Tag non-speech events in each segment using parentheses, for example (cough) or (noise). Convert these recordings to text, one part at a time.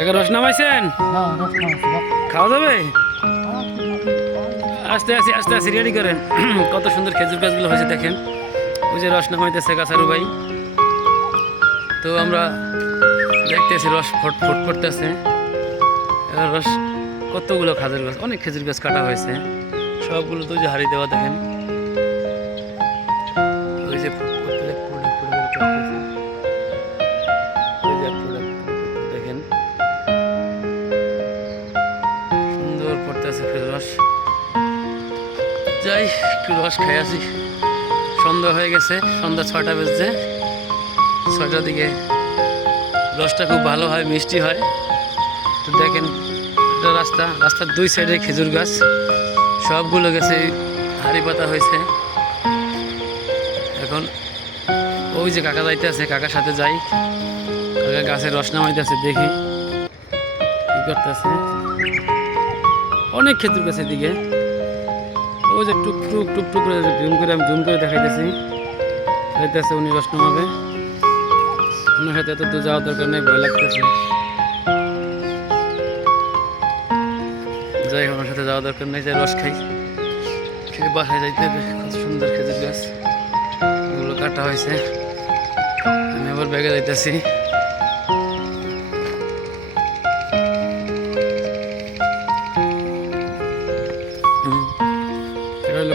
একা রস নামাইছেন? খাওয়া যাবে? আস্তে আস্তে আস্তে আস্তে রেডি করেন। (clears throat) কত সুন্দর খেজুর গাছগুলো হয়েছে দেখেন। ওই যে রস নামাইতেছে গাছারু ভাই। তো আমরা দেখতেছি রস ফট ফট করতেছে রস কতগুলো খেজুর গাছ? অনেক খেজুর গাছ কাটা হয়েছে। সবগুলো তো যে হারিয়ে দেওয়া দেখেন। যাই, একটু রস খাই আসি। সন্ধ্যা হয়ে গেছে, সন্ধ্যা ছটা বেজছে। ছটার দিকে রসটা খুব ভালো হয়, মিষ্টি হয়। তো দেখেন, এটা রাস্তা, রাস্তার দুই সাইডে খেজুর গাছ। সবগুলো গেছে, হাড়ি পাতা হয়েছে। এখন ওই যে কাকা যাইতে আছে, কাকার সাথে যাই। কাকা গাছের রস নামাইতেছে, দেখি কি করতেছে। অনেক খেজুর গাছ এদিকে। ওই যে টুকটুক টুক টুক টুক করে জুম করে আমি জুম করে দেখাইতেছি। যাইতেছে উনি রস নামাবে ওনার সাথে এত দূর যাওয়ার দরকার নেই ভয় লাগতেছে। যাই হোক, সাথে যাওয়া দরকার নেই যাই রস খাই। খেয়ে বাসায় যাইতে হবে কত সুন্দর খেজুর গাছ। এগুলো কাটা হয়েছে। আমি আবার ব্যাগে যাইতেছি।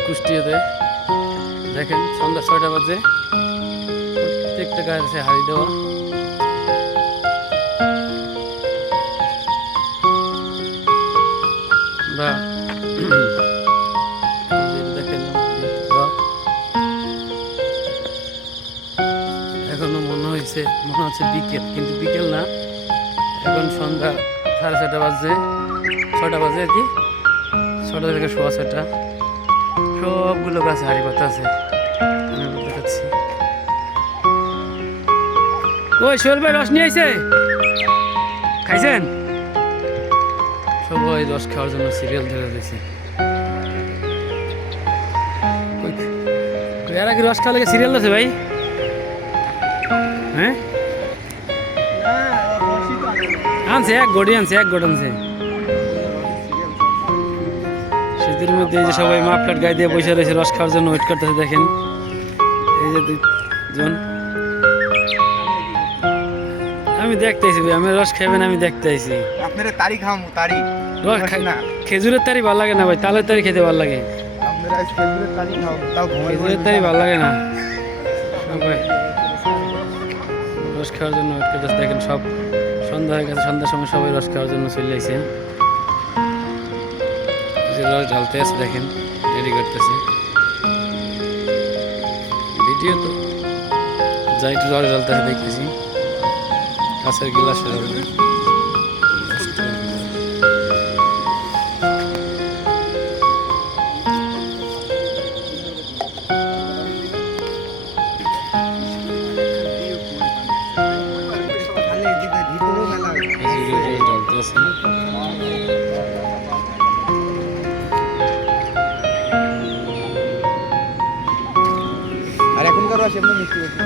কুষ্টিয়াতে দেখেন সন্ধ্যা ছয়টা বাজে। প্রত্যেকটা গাছে হাড়ি দেওয়া। বা এখনও মনে হয়েছে, মনে হচ্ছে বিকেল, কিন্তু বিকেল না। এখন সন্ধ্যা সাড়ে ছটা বাজে ছটা বাজে আর কি। ছটা থেকে সোয়া ছটা সবগুলো গাছে হাড়ি পাতা আছে। কই শোল ভাই, রস নিয়ে আইছে? খাইছেন? সবাই রস খাওয়ার জন্য সিরিয়াল ধরে দিয়েছে এর আগে রস খাওয়া সিরিয়াল আছে ভাই? হ্যাঁ? আনছে, এক গড়ি আনছে, এক গড় আনছে। শীতের মধ্যে এই যে সবাই মাফলাট গায়ে দিয়ে বসে রয়েছে রস খাওয়ার জন্য ওয়েট করতেছে দেখেন। এই যে দুজন আমি দেখতে আইছি ভাই, আমি রস খাইবেন আমি দেখতে আইছি আপনারা তারি খামু তারি। রস খাই না। খেজুরের তারি ভালো লাগে না ভাই তালের তারি খেতে ভালো লাগে। আপনারা খেজুরের তারি খাও তাও খেজুরের তারি ভালো লাগে না। রস খাওয়ার জন্য ওয়েট করতেছে দেখেন সব সন্ধ্যা হয়ে গেছে সন্ধ্যার সময় সবাই রস খাওয়ার জন্য চলে আইছে এই যে ঢালতে আছে দেখেন রেডি করতেছে। ভিডিও তো যাই একটু জল ঢালতে দেখতেছি। কাছের গিলাসে খালি আর এখনকার রস এমনি মিষ্টি হচ্ছে